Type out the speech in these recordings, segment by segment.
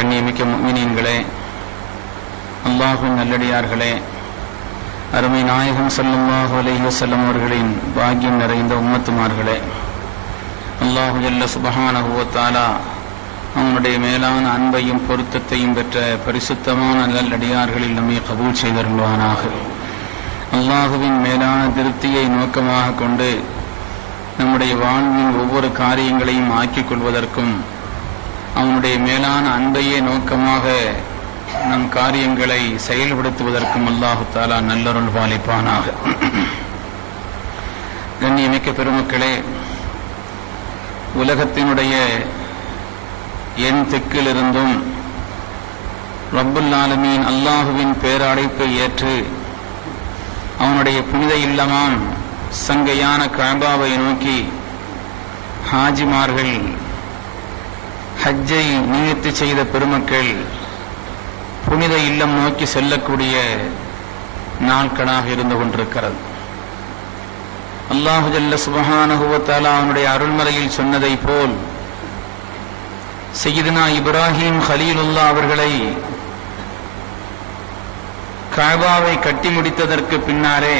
கண்ணியமிக்க மீனியன்களே அல்லாஹும் நல்லடியார்களே அருமை நாயகம் ஸல்லல்லாஹு அலைஹி வஸல்லம் அவர்களின் பாக்கியம் நிறைந்த உம்மத்துமார்களே அல்லாஹு ஜல்ல சுபஹானஹு அவனுடைய மேலான அன்பையும் பொருத்தத்தையும் பெற்ற பரிசுத்தமான நல்லடியார்களில் நம்மை கபூல் செய்தருள்வானாக. அல்லாஹுவின் மேலான திருப்தியை நோக்கமாக கொண்டு நம்முடைய வாழ்வின் ஒவ்வொரு காரியங்களையும் ஆக்கிக் கொள்வதற்கும் அவனுடைய மேலான அன்பையே நோக்கமாக நம் காரியங்களை செயல்படுத்துவதற்கும் அல்லாஹு தாலா நல்லருள் பாலிப்பானாக கண்ணியமிக்க பெருமக்களே உலகத்தினுடைய என் திக்கிலிருந்தும் ரப்புல் ஆலமீன் அல்லாஹுவின் பேரழைப்பை ஏற்று அவனுடைய புனித இல்லமான் சங்கையான காபாவை நோக்கி ஹாஜிமார்கள் ஹஜ்ஜை நியத்து செய்த பெருமக்கள் புனித இல்லம் நோக்கி செல்லக்கூடிய நாட்களாக இருந்து கொண்டிருக்கிறது. அல்லாஹுஜல்ல ஜல்ல அவனுடைய அருள்மறையில் சொன்னதை போல் செய்தினா இப்ராஹிம் ஹலீலுல்லா அவர்களை காபாவை கட்டி முடித்ததற்கு பின்னாரே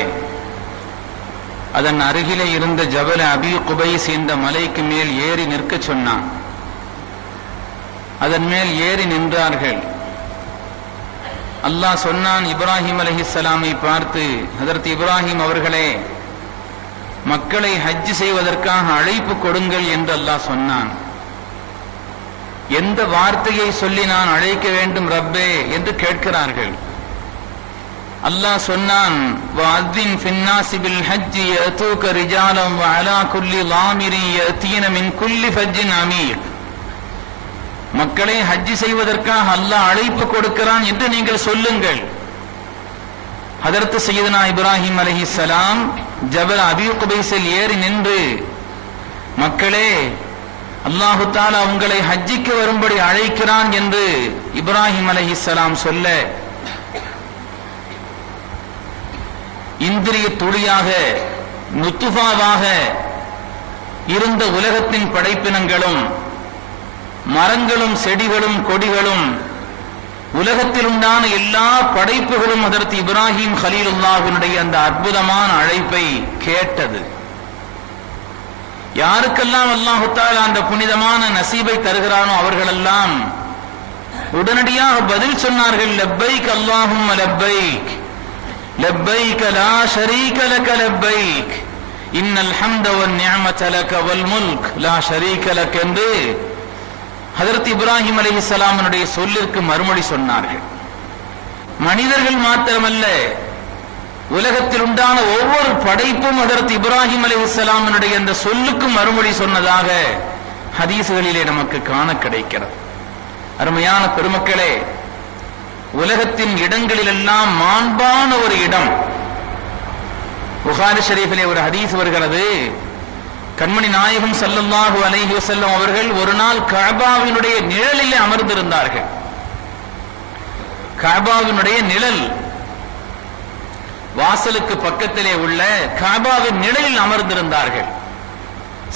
அதன் அருகிலே இருந்த ஜபல அபி குபைஸ் என்ற மலைக்கு மேல் ஏறி நிற்கச் சொன்னான். அதன் மேல் ஏறி நின்றார்கள். அல்லாஹ் சொன்னான் இப்ராஹிம் அலஹிஸ்லாமை பார்த்து அதற்கு இப்ராஹிம் அவர்களே மக்களை ஹஜ் செய்வதற்காக அழைப்பு கொடுங்கள் என்று அல்லாஹ் சொன்னான். எந்த வார்த்தையை சொல்லி நான் அழைக்க வேண்டும் ரப்பே என்று கேட்கிறார்கள். அல்லாஹ் சொன்னான் வஅதின் ரிஜாலம் வஅலா குல்லி லாமிரி யதீன குல்லி ஃபஜ்ஜின் அமீர். மக்களை ஹஜ்ஜி செய்வதற்காக அல்லாஹ் அழைப்பு கொடுக்கிறான் என்று நீங்கள் சொல்லுங்கள். அதற்கு செய்தனா இப்ராஹிம் அலைஹிஸ்ஸலாம் ஜபல் அபி ஏறி நின்று மக்களே அல்லாஹு தாலா உங்களை ஹஜ்ஜிக்கு வரும்படி அழைக்கிறான் என்று இப்ராஹிம் அலைஹிஸ்ஸலாம் சொல்ல இந்திரிய துளியாக முத்துஃபாவாக இருந்த உலகத்தின் படைப்பினங்களும் மரங்களும் செடிகளும் கொடிகளும் உலகத்தில் உண்டான எல்லா படைப்புகளும் அதற்கு இப்ராஹிம் ஹலீலுல்லாஹினுடைய அந்த அற்புதமான அழைப்பை கேட்டது. யாருக்கெல்லாம் அல்லாஹுத்தால் அந்த புனிதமான நசீபை தருகிறானோ அவர்களெல்லாம் உடனடியாக பதில் சொன்னார்கள் லப்பைக் அல்லாஹும் லெப்பைக் லெப்பை லா ஷரீக லக லெப்பைக் இன்னல் ஹம்த வன் நிஅமத லக வல் முல்க் லா ஷரீக லக் என்று ஹதரத் இப்ராஹிம் அலைஹிஸ்ஸலாமினுடைய சொல்லிற்கு மறுமொழி சொன்னார்கள். மனிதர்கள் மாத்திரமல்ல உலகத்தில் உண்டான ஒவ்வொரு படைப்பும் ஹதரத் இப்ராஹிம் அலைஹிஸ்ஸலாமினுடைய அந்த சொல்லுக்கு மறுமொழி சொன்னதாக ஹதீசுகளிலே நமக்கு காண கிடைக்கிறது. அருமையான பெருமக்களே உலகத்தின் இடங்களிலெல்லாம் மாண்பான ஒரு இடம். புகாரி ஷரீஃபிலே ஒரு ஹதீஸ் வருகிறது. கண்மணி நாயகம் சல்லல்லாஹு அலைஹி செல்லும் அவர்கள் ஒரு நாள் கபாவினுடைய நிழலிலே அமர்ந்திருந்தார்கள். கபாவினுடைய நிழல் வாசலுக்கு பக்கத்திலே உள்ள கபாவின் நிழலில் அமர்ந்திருந்தார்கள்.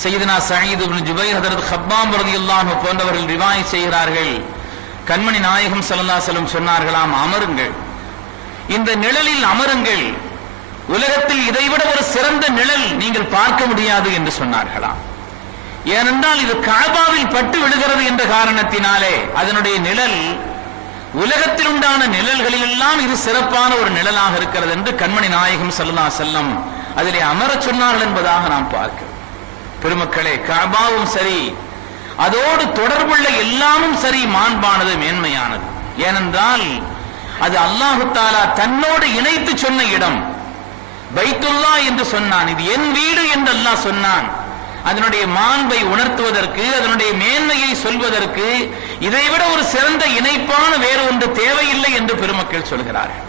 செய்தனா சயீத் ஜுபை ஜுபைர் ஹதரத் ஹப்பாம் ரலியல்லாஹு போன்றவர்கள் ரிவாய் செய்கிறார்கள். கண்மணி நாயகம் ஸல்லல்லாஹு செல்லும் சொன்னார்களாம் அமருங்கள். இந்த நிழலில் அமருங்கள். உலகத்தில் இதைவிட ஒரு சிறந்த நிழல் நீங்கள் பார்க்க முடியாது என்று சொன்னார்களாம். ஏனென்றால் இது காபாவில் பட்டு விடுகிறது என்ற காரணத்தினாலே அதனுடைய நிழல் உலகத்தில் உண்டான நிழல்களிலெல்லாம் இது சிறப்பான ஒரு நிழலாக இருக்கிறது என்று கண்மணி நாயகம் சல்லா செல்லம் அதிலே அமரச் சொன்னார்கள் என்பதாக நாம் பார்க்கிறோம். பெருமக்களே காபாவும் சரி அதோடு தொடர்புள்ள எல்லாமும் சரி மாண்பானது மேன்மையானது. ஏனென்றால் அது அல்லாஹு தாலா தன்னோடு இணைத்து சொன்ன இடம். பைத்துல்லா என்று சொன்னான். இது என் வீடு என்று அல்லாஹ் சொன்னான். அதனுடைய மாண்பை உணர்த்துவதற்கு அதனுடைய மேன்மையை சொல்வதற்கு இதைவிட ஒரு சிறந்த இணைப்பான வேறு ஒன்று தேவையில்லை என்று பெருமக்கள் சொல்கிறார்கள்.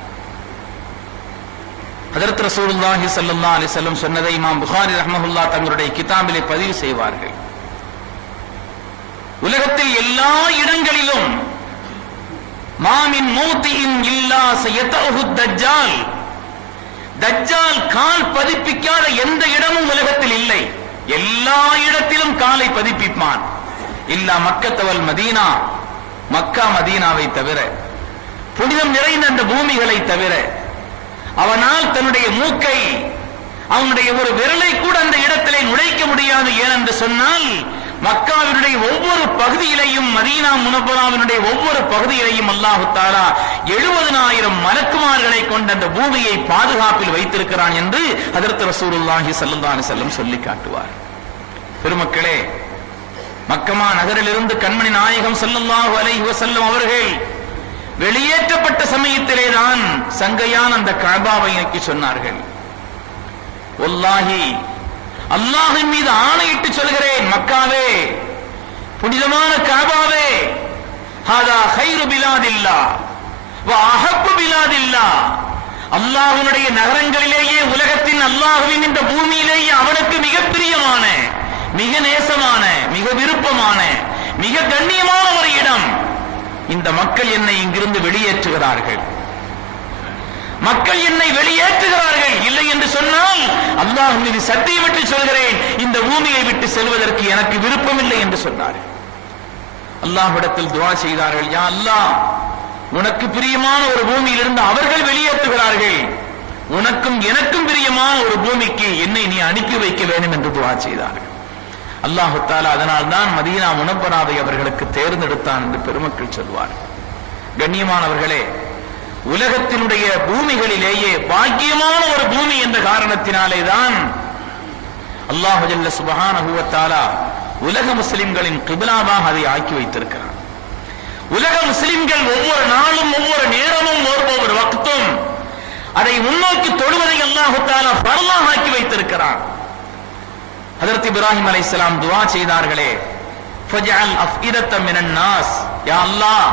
ஹதரத் ரசூலுல்லாஹி சல்லா அலி செல்லம் சொன்னதை இமாம் புகாரி ரஹமஹுல்லா தங்களுடைய கிதாபிலே பதிவு செய்வார்கள். உலகத்தில் எல்லா இடங்களிலும் மாமின் மூத்தியின் இல்லா செய்யத்தஹு தஜ்ஜால் தஜ்ஜால் கால் பதிப்பிக்காத எந்த இடமும் உலகத்தில் இல்லை. எல்லா இடத்திலும் காலை பதிப்பிப்பான். இல்லா மக்கத்தவல் மதீனா மக்கா மதீனாவை தவிர புனிதம் நிறைந்த அந்த பூமிகளை தவிர அவனால் தன்னுடைய மூக்கை அவனுடைய ஒரு விரலை கூட அந்த இடத்திலே நுழைக்க முடியாது ஏனென்று சொன்னால் மக்காவினுடைய ஒவ்வொரு பகுதியிலையும் மதீனா முனப்பராவினுடைய ஒவ்வொரு பகுதியிலையும் அல்லாஹு தாலா எழுபதனாயிரம் மலக்குமார்களை கொண்ட அந்த பூமியை பாதுகாப்பில் வைத்திருக்கிறான் என்று அதற்கு ரசூலுல்லாஹி ஸல்லல்லாஹு அலைஹி சொல்லி காட்டுவார். பெருமக்களே மக்கமா நகரிலிருந்து கண்மணி நாயகம் செல்லுல்லாஹு அலைஹி செல்லும் அவர்கள் வெளியேற்றப்பட்ட சமயத்திலே தான் சங்கையான் அந்த கபாவை நோக்கி சொன்னார்கள். ஒல்லாஹி அல்லாஹின் மீது ஆணையிட்டு சொல்கிறேன் மக்காவே புனிதமான காபாவே. ஹாதா ஹைரு பிலாதில்லா அஹப்பு பிலாதில்லா. அல்லாஹுனுடைய நகரங்களிலேயே உலகத்தின் அல்லாஹுவின் இந்த பூமியிலேயே அவனுக்கு மிக பிரியமான மிக நேசமான மிக விருப்பமான மிக கண்ணியமான ஒரு இடம். இந்த மக்கள் என்னை இங்கிருந்து வெளியேற்றுகிறார்கள். மக்கள் என்னை வெளியேற்றுகிறார்கள். இல்லை என்று சொன்னால் அல்லாஹ் மீது சத்தியை விட்டு சொல்கிறேன். இந்த பூமியை விட்டு செல்வதற்கு எனக்கு விருப்பமில்லை என்று சொன்னார்கள் அல்லாஹ்விடத்தில் துவா செய்தார்கள் யா அல்லாஹ் உனக்கு பிரியமான ஒரு பூமியிலிருந்து அவர்கள் வெளியேற்றுகிறார்கள். உனக்கும் எனக்கும் பிரியமான ஒரு பூமிக்கு என்னை நீ அனுப்பி வைக்க வேண்டும் என்று துவா செய்தார்கள். அல்லாஹு தாலா அதனால் தான் மதீனா முனப்பராவை அவர்களுக்கு தேர்ந்தெடுத்தான் என்று பெருமக்கள் சொல்வார்கள். கண்ணியமானவர்களே உலகத்தினுடைய பூமிகளிலேயே பாக்கியமான ஒரு பூமி என்ற காரணத்தினாலே தான் அல்லாஹு ஜல்ல உலக முஸ்லிம்களின் கிபிலாவாக அதை ஆக்கி வைத்திருக்கிறான். உலக முஸ்லிம்கள் ஒவ்வொரு நாளும் ஒவ்வொரு நேரமும் ஒவ்வொரு வக்தும் அதை முன்னோக்கி தொழுவதை அல்லாஹுத்தாலா பரலாக ஆக்கி வைத்திருக்கிறான். அதற்கு இப்ராஹிம் அலை துவா செய்தார்களே மினன் நாஸ் யா அல்லாஹ்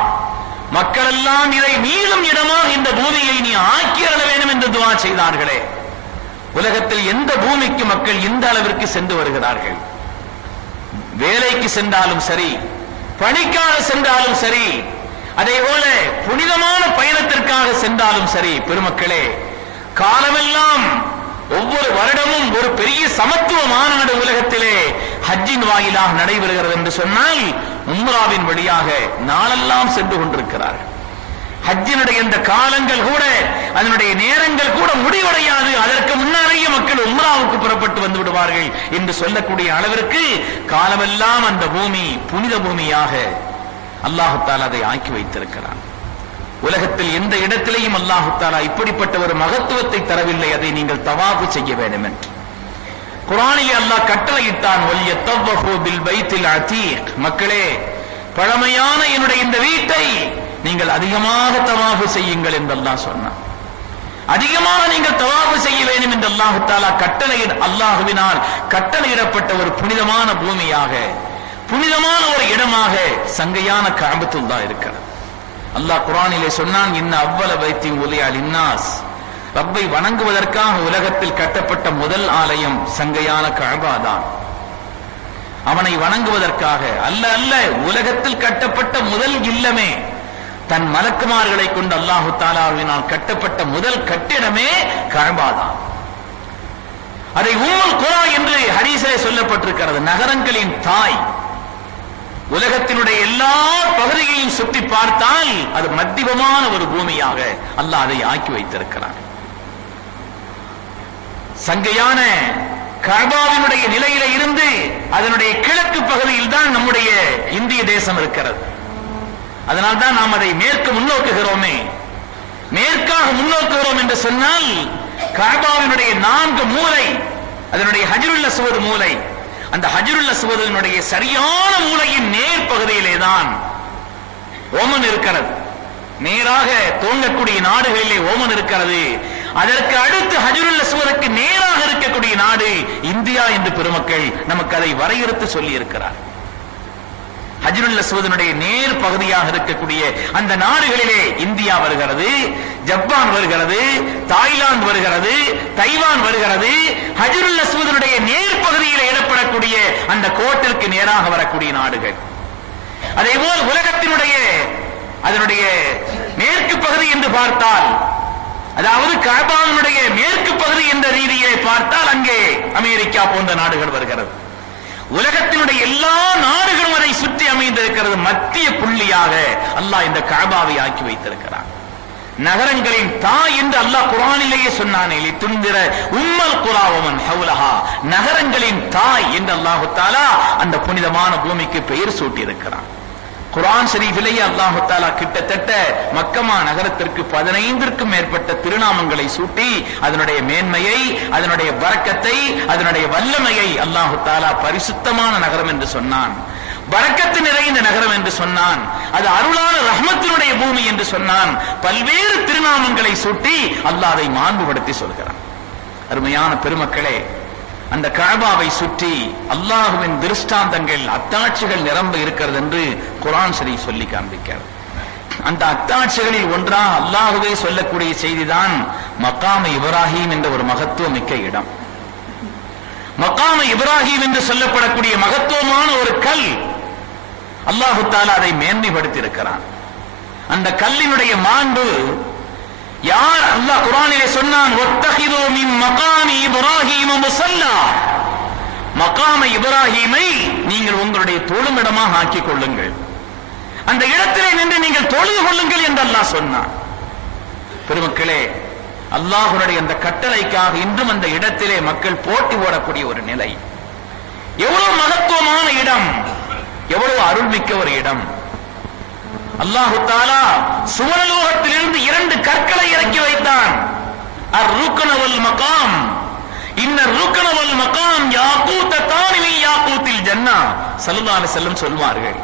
மக்கள் எல்லாம் இதை மீளும் இடமாக இந்த பூமியை நீ ஆக்கி அருள வேண்டும் என்று துவா செய்தார்களே. உலகத்தில் எந்த பூமிக்கு மக்கள் இந்த அளவிற்கு சென்று வருகிறார்கள்? வேலைக்கு சென்றாலும் சரி பணிக்காக சென்றாலும் சரி அதே போல புனிதமான பயணத்திற்காக சென்றாலும் சரி பெருமக்களே காலமெல்லாம் ஒவ்வொரு வருடமும் ஒரு பெரிய சமத்துவ மாநாடு உலகத்திலே ஹஜ்ஜின் வாயிலாக நடைபெறுகிறது என்று சொன்னால் உம்ராவின் வழியாக நாளெல்லாம் சென்று கொண்டிருக்கிறார்கள். ஹஜ்ஜினுடைய இந்த காலங்கள் கூட அதனுடைய நேரங்கள் கூட முடிவடையாது. அதற்கு முன்னாலேயே மக்கள் உம்ராவுக்கு புறப்பட்டு வந்து விடுவார்கள் என்று சொல்லக்கூடிய அளவிற்கு காலமெல்லாம் அந்த பூமி புனித பூமியாக அல்லாஹுத்தால் அதை ஆக்கி வைத்திருக்கிறான். உலகத்தில் எந்த இடத்திலேயும் அல்லாஹுத்தாலா இப்படிப்பட்ட ஒரு மகத்துவத்தை தரவில்லை. அதை நீங்கள் தவாபு செய்ய வேண்டும் என்று குரானிலே அல்லாஹ் கட்டளையிட்டான் ஒல்லிய தவ்வஃபு பில் பைத்தில் அதீக் மக்களே பழமையான என்னுடைய இந்த வீட்டை நீங்கள் அதிகமாக தவாபு செய்யுங்கள் என்றெல்லாம் சொன்னான். அதிகமாக நீங்கள் தவாபு செய்ய வேண்டும் என்று அல்லாஹு தாலா கட்டளை அல்லாஹுவினால் கட்டளையிடப்பட்ட ஒரு புனிதமான பூமியாக புனிதமான ஒரு இடமாக சங்கையான காபத்துல் தான் இருக்கிறது. அல்லாஹ் குரானிலே சொன்னான் இன்ன அவ்வள வைத்தியம் உலியால் இன்னாஸ். ரப்பை வணங்குவதற்காக உலகத்தில் கட்டப்பட்ட முதல் ஆலயம் சங்கையான கழபா தான். அவனை வணங்குவதற்காக அல்ல அல்ல உலகத்தில் கட்டப்பட்ட முதல் இல்லமே. தன் மலக்குமார்களை கொண்டு அல்லாஹு தாலாவினால் கட்டப்பட்ட முதல் கட்டிடமே கழபாதான் அதை உம்முல் குரா என்று ஹதீஸிலே சொல்லப்பட்டிருக்கிறது நகரங்களின் தாய். உலகத்தினுடைய எல்லா பகுதியையும் சுற்றி பார்த்தால் அது மத்தியமான ஒரு பூமியாக அல்லாஹ் அதை ஆக்கி வைத்திருக்கிறான். சங்கையான கர்பாவினுடைய நிலையில இருந்து அதனுடைய கிழக்கு பகுதியில் தான் நம்முடைய இந்திய தேசம் இருக்கிறது. அதனால்தான் நாம் அதை மேற்கு முன்னோக்குகிறோமே. மேற்காக முன்னோக்குகிறோம் என்று சொன்னால் கர்பாவினுடைய நான்கு மூலை அதனுடைய ஹஜருள்ள சுவது மூலை அந்த ஹஜருள்ள சுவதனுடைய சரியான மூலையின் நேர் பகுதியிலே தான் ஓமன் இருக்கிறது. நேராக தோங்கக்கூடிய நாடுகளிலே ஓமன் இருக்கிறது. அதற்கு அடுத்து ஹஜருல் அஸ்வதுக்கு நேராக இருக்கக்கூடிய நாடு இந்தியா என்று பெருமக்கள் நமக்கு அதை வரையறுத்து சொல்லி இருக்கிறார் ஹஜருல்ல சுவதனுடைய நேர் பகுதியாக இருக்கக்கூடிய அந்த நாடுகளிலே இந்தியா வருகிறது ஜப்பான் வருகிறது தாய்லாந்து வருகிறது தைவான் வருகிறது. ஹஜருல் அஸ்வதனுடைய நேர் பகுதியில் இடப்படக்கூடிய அந்த கோட்டிற்கு நேராக வரக்கூடிய நாடுகள். அதே போல் உலகத்தினுடைய அதனுடைய மேற்கு பகுதி என்று பார்த்தால் அதாவது காபாவினுடைய மேற்கு பகுதி என்ற ரீதியை பார்த்தால் அங்கே அமெரிக்கா போன்ற நாடுகள் வருகிறது. உலகத்தினுடைய எல்லா நாடுகளும் அதை சுற்றி அமைந்திருக்கிறது. மத்திய புள்ளியாக அல்லாஹ் இந்த காபாவை ஆக்கி வைத்திருக்கிறான். நகரங்களின் தாய் என்று அல்லாஹ் குரானிலேயே சொன்னானே துந்திர உம்மல் குராவமன் ஹவுலஹா. நகரங்களின் தாய் என்று அல்லாஹு தாலா அந்த புனிதமான பூமிக்கு பெயர் சூட்டியிருக்கிறான். குரான் ஷரீஃபிலேயே அல்லாஹு தாலா கிட்டத்தட்ட மக்கமா நகரத்திற்கு பதினைந்திற்கும் மேற்பட்ட திருநாமங்களை சூட்டி அதனுடைய மேன்மையை அதனுடைய வரக்கத்தை அதனுடைய வல்லமையை அல்லாஹு தாலா பரிசுத்தமான நகரம் என்று சொன்னான். வரக்கத்து நிறைந்த நகரம் என்று சொன்னான். அது அருளான ரஹ்மத்தினுடைய பூமி என்று சொன்னான். பல்வேறு திருநாமங்களை சூட்டி அல்லாஹ் அதை மாண்புபடுத்தி சொல்கிறான். அருமையான பெருமக்களே அந்த கழபாவை சுற்றி அல்லாஹுவின் திருஷ்டாந்தங்கள் அத்தாட்சிகள் நிரம்ப இருக்கிறது என்று குரான் சரி சொல்லி காண்பிக்கிறது அந்த அத்தாட்சிகளில் ஒன்றா அல்லாஹுவே சொல்லக்கூடிய செய்திதான் மக்காம இப்ராஹிம் என்ற ஒரு மகத்துவமிக்க இடம். மக்காம இப்ராஹிம் என்று சொல்லப்படக்கூடிய மகத்துவமான ஒரு கல் அல்லாஹு தாலா அதை மேன்மைப்படுத்தி இருக்கிறான் அந்த கல்லினுடைய மாண்பு யார் அல்லாஹ் குரானிலே சொன்னான் ஒத்தகிதோ மின் மகாமி இப்ராஹிம முசல்லா மகாம இப்ராஹிமை நீங்கள் உங்களுடைய தொழுமிடமாக ஆக்கிக் கொள்ளுங்கள். அந்த இடத்திலே நின்று நீங்கள் தொழுது கொள்ளுங்கள் என்று அல்லாஹ் சொன்னான். பெருமக்களே அல்லாஹுடைய அந்த கட்டளைக்காக இன்றும் அந்த இடத்திலே மக்கள் போட்டி ஓடக்கூடிய ஒரு நிலை. எவ்வளவு மகத்துவமான இடம் எவ்வளவு அருள்மிக்க ஒரு இடம். அல்லாஹு தாலா சுவனலோகத்திலிருந்து இரண்டு கற்களை இறக்கி வைத்தான். அர் ருக்கணவல் மகாம். இன்ன ருக்கணவல் மகாம் யாக்கூத்த தானிலே யாக்கூத்தில் ஜன்னா. சல்லல்லாஹு செல்லும் சொல்வார்கள்.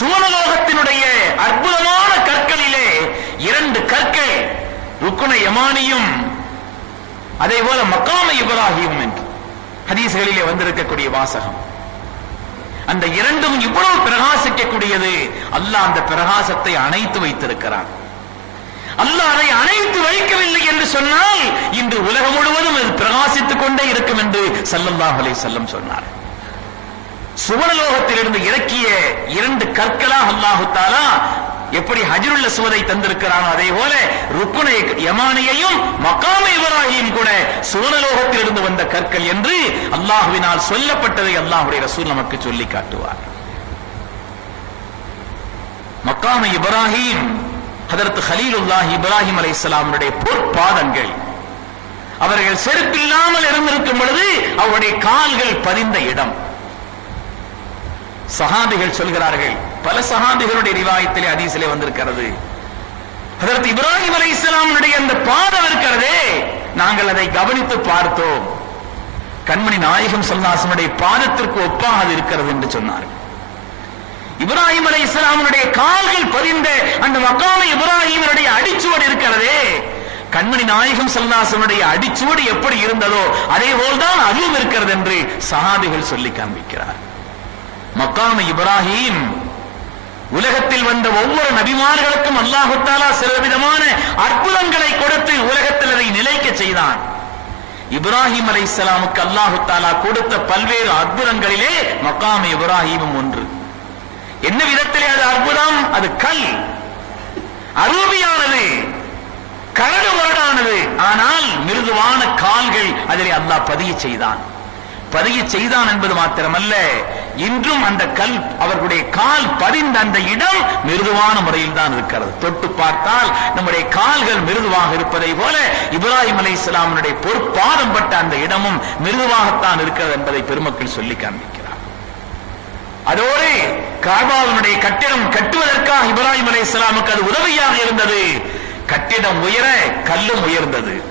சுவனலோகத்தினுடைய அற்புதமான கற்களிலே இரண்டு கற்கள் ருக்குன யமானியும் அதே போல மக்காம இப்ராஹிம் என்று. ஹதீஸ்களிலே வந்திருக்கக்கூடிய வாசகம். அந்த இரண்டும் இவ்வளவு பிரகாசிக்கக்கூடியது. அல்லாஹ் அந்த பிரகாசத்தை அணைத்து வைத்திருக்கிறான். அல்லாஹ் அதை அணைத்து வைக்கவில்லை என்று சொன்னால் இன்று உலகம் முழுவதும் அது பிரகாசித்துக் கொண்டே இருக்கும் என்று சல்லல்லாஹ் அலைஹி செல்லம் சொன்னார். சுவனலோகத்திலிருந்து இறக்கிய இரண்டு கற்களாக அல்லாஹு தாலா எப்படி ஹஜருல்ல சுவதை தந்திருக்கிறானோ அதே போல ருக்குனை யமானியையும் மக்காம இப்ராஹிம் கூட சுவனலோகத்திலிருந்து வந்த கற்கள் என்று அல்லாஹுவினால் சொல்லப்பட்டதை அல்லாஹுடைய ரசூல் நமக்கு சொல்லி காட்டுவார். மக்காம இப்ராஹிம் ஹதரத் ஹலீலுல்லாஹ் இப்ராஹிம் இஸ்லாமுடைய பொற்பாதங்கள். அவர்கள் செருப்பில்லாமல் இருந்திருக்கும் பொழுது அவருடைய கால்கள் பதிந்த இடம். சஹாபிகள் சொல்கிறார்கள் பல சஹாபிகளுடைய ரிவாயத்திலே அதீசிலே வந்திருக்கிறது. அதற்கு இப்ராஹிம் அலி இஸ்லாமுடைய அந்த பாதம் இருக்கிறதே நாங்கள் அதை கவனித்து பார்த்தோம். கண்மணி நாயகம் சொல்லாசனுடைய பாதத்திற்கு ஒப்பாக அது இருக்கிறது என்று சொன்னார்கள். இப்ராஹிம் அலி இஸ்லாமுடைய கால்கள் பதிந்த அந்த மக்கான இப்ராஹிமனுடைய அடிச்சுவடு இருக்கிறதே கண்மணி நாயகம் சல்லாசனுடைய அடிச்சுவடு எப்படி இருந்ததோ அதே போல்தான் அதுவும் இருக்கிறது என்று சஹாபிகள் சொல்லி காண்பிக்கிறார் மக்காம இப்ராஹிம் உலகத்தில் வந்த ஒவ்வொரு நபிமார்களுக்கும் அல்லாஹுத்தாலா சில விதமான அற்புதங்களை கொடுத்து உலகத்தில் அதை நிலைக்க செய்தான். இப்ராஹிம் அலை இஸ்லாமுக்கு அல்லாஹு தாலா கொடுத்த பல்வேறு அற்புதங்களிலே மக்காம் இப்ராஹிமும் ஒன்று. என்ன விதத்திலே அது அற்புதம்? அது கல். அரூபியானது. கரடு முரடானது. ஆனால் மிருதுவான கால்கள் அதிலே அல்லாஹ் பதிய செய்தான். பதிய செய்தான் என்பது மாத்திரமல்ல. இன்றும் அந்த கல் அவர்களுடைய கால் பதிந்த அந்த இடம் மிருதுவான முறையில் தான் இருக்கிறது. தொட்டு பார்த்தால் நம்முடைய கால்கள் மிருதுவாக இருப்பதை போல இப்ராஹிம் அலை இஸ்லாமனுடைய பொற்பாதம் பட்ட அந்த இடமும் மிருதுவாகத்தான் இருக்கிறது என்பதை பெருமக்கள் சொல்லி காண்பிக்கிறார். அதோடு காபாவினுடைய கட்டிடம் கட்டுவதற்காக இப்ராஹிம் அலை இஸ்லாமுக்கு அது உதவியாக இருந்தது. கட்டிடம் உயர கல்லும் உயர்ந்தது.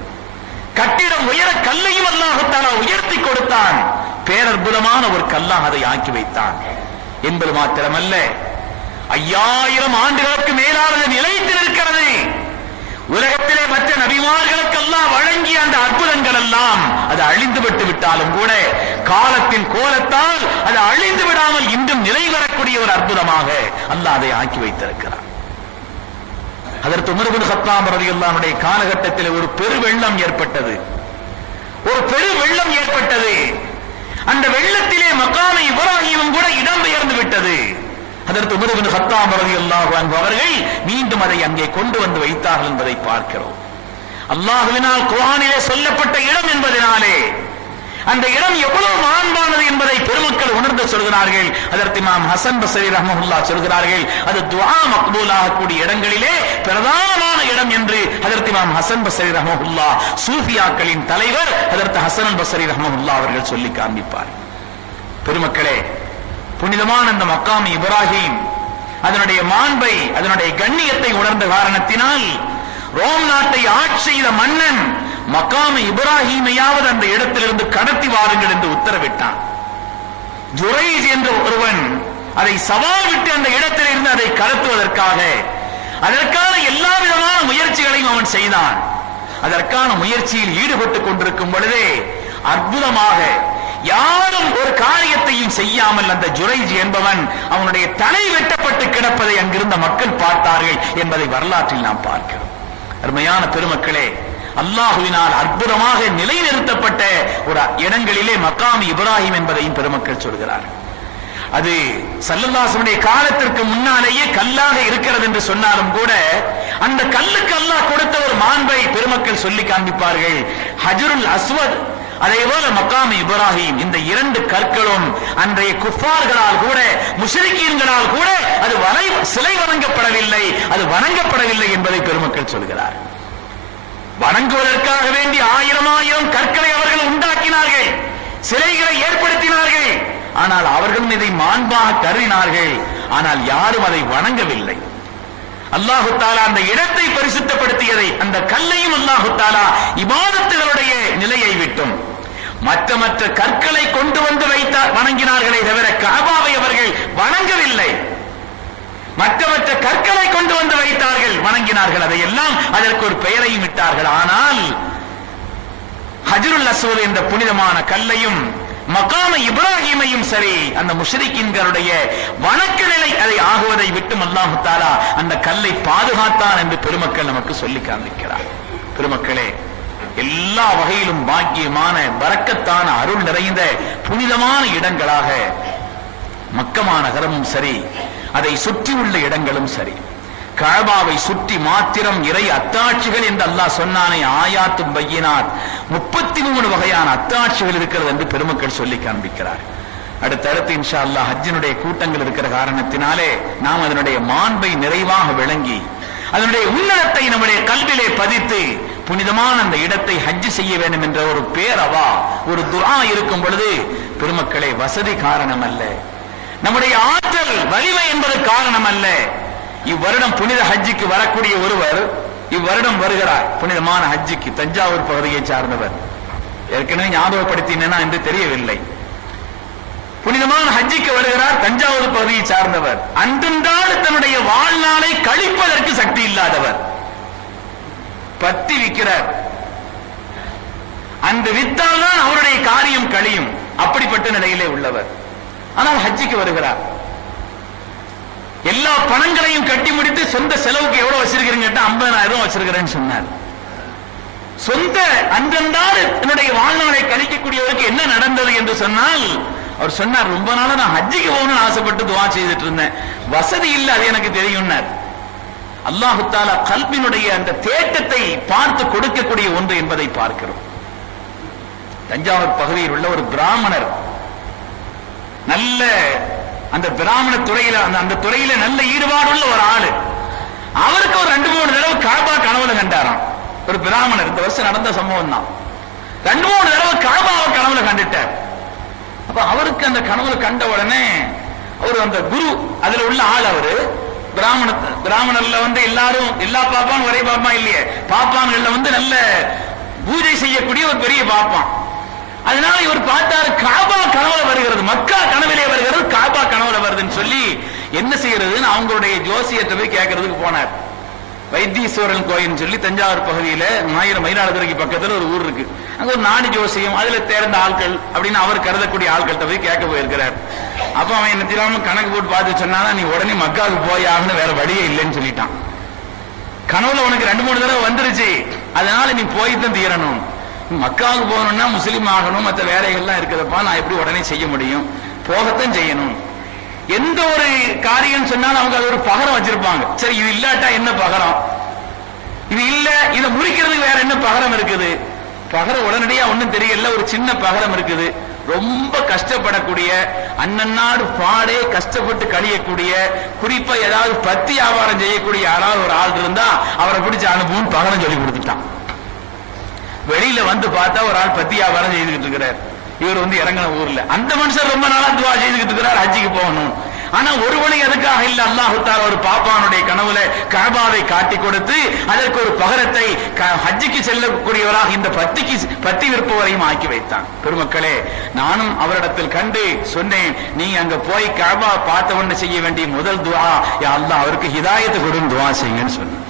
கட்டிடம் உயர கல்லையும் அல்லாஹத்தாலா உயர்த்தி கொடுத்தான். பேரற்புதமான ஒரு கல்லாக அதை ஆக்கி வைத்தான். என்பது மாத்திரமல்ல. ஐயாயிரம் ஆண்டுகளுக்கு மேலானது நிலைத்து நிற்கிறது. உலகத்திலே மற்ற நபிமார்களுக்கெல்லாம் வழங்கிய அந்த அற்புதங்கள் எல்லாம் அது அழிந்து விட்டு விட்டாலும் கூட காலத்தின் கோலத்தால் அது அழிந்து விடாமல் இன்றும் நிலை வரக்கூடிய ஒரு அற்புதமாக அல்லாஹ் அதை ஆக்கி வைத்திருக்கிறார் அதற்கு உமர்பின் ஹத்தாம் ரலியல்லாஹுடைய காலகட்டத்தில் ஒரு பெரு வெள்ளம் ஏற்பட்டது. ஒரு பெரு வெள்ளம் ஏற்பட்டது. அந்த வெள்ளத்திலே மக்கான இப்ராஹிமும் கூட இடம்பெயர்ந்து விட்டது. அதற்கு உமர்பின் சத்தாம் ரலியல்லாஹு அல்லாஹு அவர்கள் மீண்டும் அதை அங்கே கொண்டு வந்து வைத்தார்கள் என்பதை பார்க்கிறோம். அல்லாஹுவினால் குரானிலே சொல்லப்பட்ட இடம் என்பதனாலே அந்த இடம் எவ்வளவு மாண்பானது என்பதை பெருமக்கள் உணர்ந்து சொல்கிறார்கள். அதற்கு மாம் ஹசன் பசரி ரஹமுல்லா சொல்கிறார்கள் அது துவா மக்பூலாக கூடிய இடங்களிலே பிரதானமான இடம் என்று அதற்கு மாம் ஹசன் பசரி ரஹமுல்லா சூஃபியாக்களின் தலைவர் அதற்கு ஹசன் பசரி ரஹமுல்லா அவர்கள் சொல்லி காண்பிப்பார். பெருமக்களே புனிதமான அந்த மக்காம் இப்ராஹிம் அதனுடைய மாண்பை அதனுடைய கண்ணியத்தை உணர்ந்த காரணத்தினால் ரோம் நாட்டை ஆட்சி செய்த மன்னன் மக்காம இப்ராஹிமையாவது அந்த இடத்திலிருந்து கடத்தி வாருங்கள் என்று உத்தரவிட்டான். ஜுரைஜ் என்ற ஒருவன் அதை சவால் விட்டு அந்த இடத்திலிருந்து அதை கடத்துவதற்காக அதற்கான எல்லா விதமான முயற்சிகளையும் அவன் செய்தான். அதற்கான முயற்சியில் ஈடுபட்டுக் கொண்டிருக்கும் பொழுதே அற்புதமாக யாரும் ஒரு காரியத்தையும் செய்யாமல் அந்த ஜுரைஜ் என்பவன் அவனுடைய தலை வெட்டப்பட்டு கிடப்பதை அங்கிருந்த மக்கள் பார்த்தார்கள் என்பதை வரலாற்றில் நாம் பார்க்கிறோம். அருமையான பெருமக்களே அல்லாஹுவினால் அற்புதமாக நிலைநிறுத்தப்பட்ட ஒரு இடங்களிலே மக்காமி இப்ராஹிம் என்பதையும் பெருமக்கள் சொல்கிறார்கள் அது சல்லல்லாசனுடைய காலத்திற்கு முன்னாலேயே கல்லாக இருக்கிறது என்று சொன்னாலும் கூட அந்த கல்லுக்கு அல்லாஹ் கொடுத்த ஒரு மாண்பை பெருமக்கள் சொல்லி காண்பிப்பார்கள். ஹஜருல் அஸ்வத் அதே போல மக்காமி இப்ராஹிம் இந்த இரண்டு கற்களும் அன்றைய குஃபார்களால் கூட முஷரிக்கீன்களால் கூட அது வரை சிலை வணங்கப்படவில்லை அது வணங்கப்படவில்லை என்பதை பெருமக்கள் சொல்கிறார்கள் வணங்குவதற்காக வேண்டி ஆயிரம் ஆயிரம் கற்களை அவர்கள் உண்டாக்கினார்கள் சிலைகளை ஏற்படுத்தினார்கள். ஆனால் அவர்களும் இதை மாண்பாக கருதினார்கள். ஆனால் யாரும் அதை வணங்கவில்லை. அல்லாஹு தாலா அந்த இடத்தை பரிசுத்தப்படுத்தியதை அந்த கல்லையும் அல்லாஹு தாலா இபாதத்துகளுடைய நிலையை விட்டும். மற்ற மற்ற கற்களை கொண்டு வந்து வைத்த வணங்கினார்களே தவிர காபாவை அவர்கள் வணங்கவில்லை. மற்ற மற்ற கற்களை கொண்டு வந்து வைத்தார்கள். வணங்கினார்கள். அதையெல்லாம் அதற்கு ஒரு பெயரையும் இட்டார்கள். ஆனால் ஹஜருல் அஸ்வத் என்ற புனிதமான கல்லையும் மகாம இப்ராஹிமையும் சரி அந்த முஷரிக்கின்களுடைய வணக்க நிலை அதை ஆகுவதை விட்டு அல்லாஹு தாலா அந்த கல்லை பாதுகாத்தான் என்று பெருமக்கள் நமக்கு சொல்லி காண்பிக்கிறார். பெருமக்களே எல்லா வகையிலும் பாக்கியமான வரக்கத்தான அருள் நிறைந்த புனிதமான இடங்களாக மக்கமா நகரமும் சரி அதை சுற்றி உள்ள இடங்களும் சரி. கழபாவை சுற்றி மாத்திரம் இறை அத்தாட்சிகள் என்று அல்லாஹ் சொன்னானே ஆயாத்தும் பையினார் முப்பத்தி மூணு வகையான அத்தாட்சிகள் இருக்கிறது என்று பெருமக்கள் சொல்லி காண்பிக்கிறார் அடுத்தடுத்து இன்ஷா அல்லா ஹஜ்ஜினுடைய கூட்டங்கள் இருக்கிற காரணத்தினாலே நாம் அதனுடைய மாண்பை நிறைவாக விளங்கி அதனுடைய உன்னதத்தை நம்முடைய கல்விலே பதித்து புனிதமான அந்த இடத்தை ஹஜ்ஜு செய்ய வேண்டும் என்ற ஒரு பேரவா ஒரு துரா இருக்கும் பொழுது பெருமக்களே வசதி காரணம் அல்ல நம்முடைய ஆற்றல் வலிமை என்பது காரணம் அல்ல இவ்வருடம் புனித ஹஜ்ஜிக்கு வரக்கூடிய ஒருவர் இவ்வருடம் வருகிறார். புனிதமான ஹஜ்ஜிக்கு தஞ்சாவூர் பகுதியை சார்ந்தவர். ஏற்கனவே ஞாபகப்படுத்தினா என்று தெரியவில்லை. புனிதமான ஹஜ்ஜிக்கு வருகிறார் தஞ்சாவூர் பகுதியை சார்ந்தவர். அன்றுண்டால் தன்னுடைய வாழ்நாளை கழிப்பதற்கு சக்தி இல்லாதவர். பத்தி விற்கிறார். அந்த வித்தால் தான் அவருடைய காரியம் கழியும். அப்படிப்பட்ட நிலையிலே உள்ளவர். ஆனால் ஹஜ்ஜிக்கு வருகிறார். எல்லா பணங்களையும் கட்டி முடித்து சொந்த செலவுக்கு எவ்வளவு வச்சிருக்கிறீங்க ஐம்பதாயிரம் வச்சிருக்கிறேன்னு சொன்னார். சொந்த அன்றன்றால் என்னுடைய வாழ்நாளை கழிக்கக்கூடியவருக்கு என்ன நடந்தது என்று சொன்னால் அவர் சொன்னார் ரொம்ப நாளா நான் ஹஜ்ஜிக்கு போகணும்னு ஆசைப்பட்டு துவா செய்துட்டு இருந்தேன். வசதி இல்லை அது எனக்கு தெரியும்னார். அல்லாஹு தாலா கல்வினுடைய அந்த தேட்டத்தை பார்த்து கொடுக்கக்கூடிய ஒன்று என்பதை பார்க்கிறோம். தஞ்சாவூர் பகுதியில் உள்ள ஒரு பிராமணர் நல்ல அந்த பிராமண துறையில அந்த அந்த துறையில நல்ல ஈடுபாடுள்ள ஒரு ஆளு. அவருக்கு ஒரு ரெண்டு மூணு தடவை காபா கனவுல கண்டாராம். ஒரு பிராமணர். இந்த வருஷம் நடந்த சம்பவம் தான் ரெண்டு மூணு தடவை காபாவை கனவுல கண்டுட்டார். அப்ப அவருக்கு அந்த கனவுல கண்ட உடனே அவர் அந்த குரு அதுல உள்ள ஆள் அவரு. பிராமண பிராமணர்ல வந்து எல்லாரும் எல்லா பாப்பான் ஒரே பாப்பா இல்லையே. பாப்பான்கள்ல வந்து நல்ல பூஜை செய்யக்கூடிய ஒரு பெரிய பாப்பான். அதனால இவர் பார்த்தாரு காபா கனவுல வருகிறது. மக்கா கனவிலே வருகிறது காபா கனவுல வருதுன்னு சொல்லி என்ன செய்யறதுன்னு அவங்களுடைய ஜோசியத்தை போய் கேட்கறதுக்கு போனார். வைத்தீஸ்வரன் கோயில் சொல்லி தஞ்சாவூர் பகுதியில ஆயிரம் மயிலாடுதுறைக்கு பக்கத்துல ஒரு ஊர் இருக்கு. அங்க ஒரு நாடு ஜோசியம் அதுல தேர்ந்த ஆட்கள் அப்படின்னு அவர் கருதக்கூடிய ஆட்கள்கிட்ட போய் கேட்க போயிருக்கிறார். அப்ப அவன் என்ன தெரியாம கணக்கு போட்டு பார்த்து சொன்னாதான் நீ உடனே மக்காவுக்கு போயாகனு வேற வழியே இல்லைன்னு சொல்லிட்டான். கனவுல உனக்கு ரெண்டு மூணு தடவை வந்துருச்சு. அதனால நீ போய் தான் தீரணும். மக்காவுக்கு போகணும்னா முஸ்லீம் ஆகணும் மற்ற வேலைகள்லாம் இருக்கிறப்ப நான் எப்படி உடனே செய்ய முடியும்? போகத்தான் செய்யணும். எந்த ஒரு காரியம் சொன்னாலும் அவங்க அது ஒரு பகரம் வச்சிருப்பாங்க. சரி இது இல்லாட்டா என்ன பகரம்? இது இல்ல இதை முடிக்கிறதுக்கு வேற என்ன பகரம் இருக்குது? பகரம் உடனடியா ஒன்னும் தெரியல ஒரு சின்ன பகரம் இருக்குது. ரொம்ப கஷ்டப்படக்கூடிய அண்ணன்னாடு பாடே கஷ்டப்பட்டு கழியக்கூடிய குறிப்பா ஏதாவது பத்தி வியாபாரம் செய்யக்கூடிய யாராவது ஒரு ஆள் இருந்தா அவரை பிடிச்ச அனுபவம் பகரம் சொல்லி கொடுத்துட்டான். வெளியில வந்து பார்த்தா ஒரு ஆள் பத்தி வியாபாரம் செய்துகிட்டு இருக்கிறார். இவர் வந்து இறங்கின ஊர்ல. அந்த மனுஷன் ரொம்ப நாளா துவா செய்துகிட்டு இருக்கிறார் ஹஜ்ஜிக்கு போகணும். ஆனா ஒரு வழி அதுக்காக இல்ல? அல்லாஹுத்தார் ஒரு பாப்பானுடைய கனவுல கனபாவை காட்டி கொடுத்து அதற்கு ஒரு பகரத்தை ஹஜ்ஜிக்கு செல்லக்கூடியவராக இந்த பத்திக்கு பத்தி விற்பவரையும் ஆக்கி வைத்தான். பெருமக்களே நானும் அவரிடத்தில் கண்டு சொன்னேன் நீ அங்க போய் கனபா பார்த்தவன்னு செய்ய வேண்டிய முதல் துவா அல்லாஹ் அவருக்கு ஹிதாயத்தை கொடுன்னு துவா செய்யுங்கன்னு சொன்னேன்.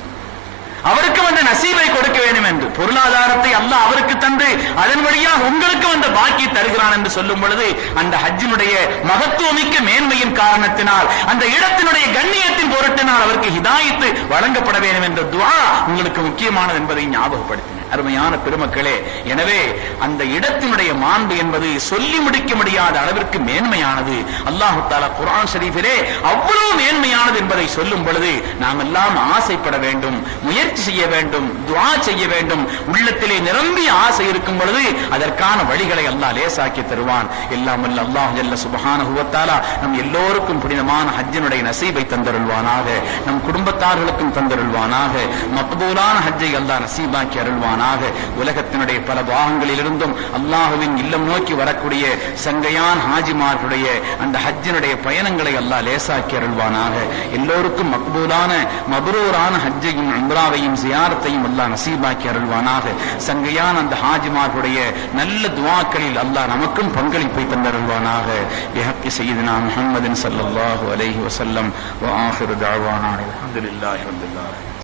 அவருக்கு வந்த நசீபை கொடுக்க வேண்டும் என்று. பொருளாதாரத்தை அல்லாஹ் அவருக்கு தந்து அதன் வழியாக உங்களுக்கு வந்த பாக்கி தருகிறான் என்று சொல்லும் பொழுது அந்த ஹஜ்ஜினுடைய மகத்துவமிக்க மேன்மையின் காரணத்தினால் அந்த இடத்தினுடைய கண்ணியத்தின் பொருட்டினால் அவருக்கு ஹிதாயத்து வழங்கப்பட வேண்டும் என்ற துவா உங்களுக்கு முக்கியமானது என்பதை ஞாபகப்படுத்தினார் அருமையான பெருமக்களே எனவே அந்த இடத்தினுடைய மாண்பு என்பது சொல்லி முடிக்க முடியாத அளவிற்கு மேன்மையானது. அல்லாஹு தாலா குரான் ஷரீஃபிலே அவ்வளவு மேன்மையானது என்பதை சொல்லும் பொழுது நாம் எல்லாம் ஆசைப்பட வேண்டும் முயற்சி செய்ய வேண்டும் துவா செய்ய வேண்டும். உள்ளத்திலே நிரம்பிய ஆசை இருக்கும் பொழுது அதற்கான வழிகளை அல்லாஹ் லேசாக்கி தருவான். எல்லாம் அல்ல அல்லாஹ் ஜல்ல சுபஹான ஹுவத்தாலா நம் எல்லோருக்கும் புனிதமான ஹஜ்ஜினுடைய நசீபை தந்தருள்வானாக. நம் குடும்பத்தார்களுக்கும் தந்தருள்வானாக. மக்பூலான ஹஜ்ஜை அல்லாஹ் நசீபாக்கி அருள்வானாக. உலகத்தினுடைய பல பாகங்களிலிருந்தும் அல்லாஹுவின் இல்லம் நோக்கி வரக்கூடிய சங்கையான் ஹாஜிமார்களுடைய அந்த ஹஜ்ஜினுடைய பயணங்களை அல்லாஹ் லேசாக்கி அருள்வானாக. எல்லோருக்கும் மக்பூலான மபரூரான ஹஜ்ஜையும் அம்ராவையும் ஜியாரத்தையும் அல்லாஹ் நசீபாக்கி அருள்வானாக. சங்கையான் அந்த ஹாஜிமார்களுடைய நல்ல துவாக்களில் அல்லாஹ் நமக்கும் பங்களிப்பை தந்தருள்வானாக. பிஹக்கி சையதுனா முஹம்மதின் ஸல்லல்லாஹு அலைஹி வஸல்லம். வ ஆஹிரு தஅவானா அல்ஹம்துலில்லாஹி ரப்பில் ஆலமீன்.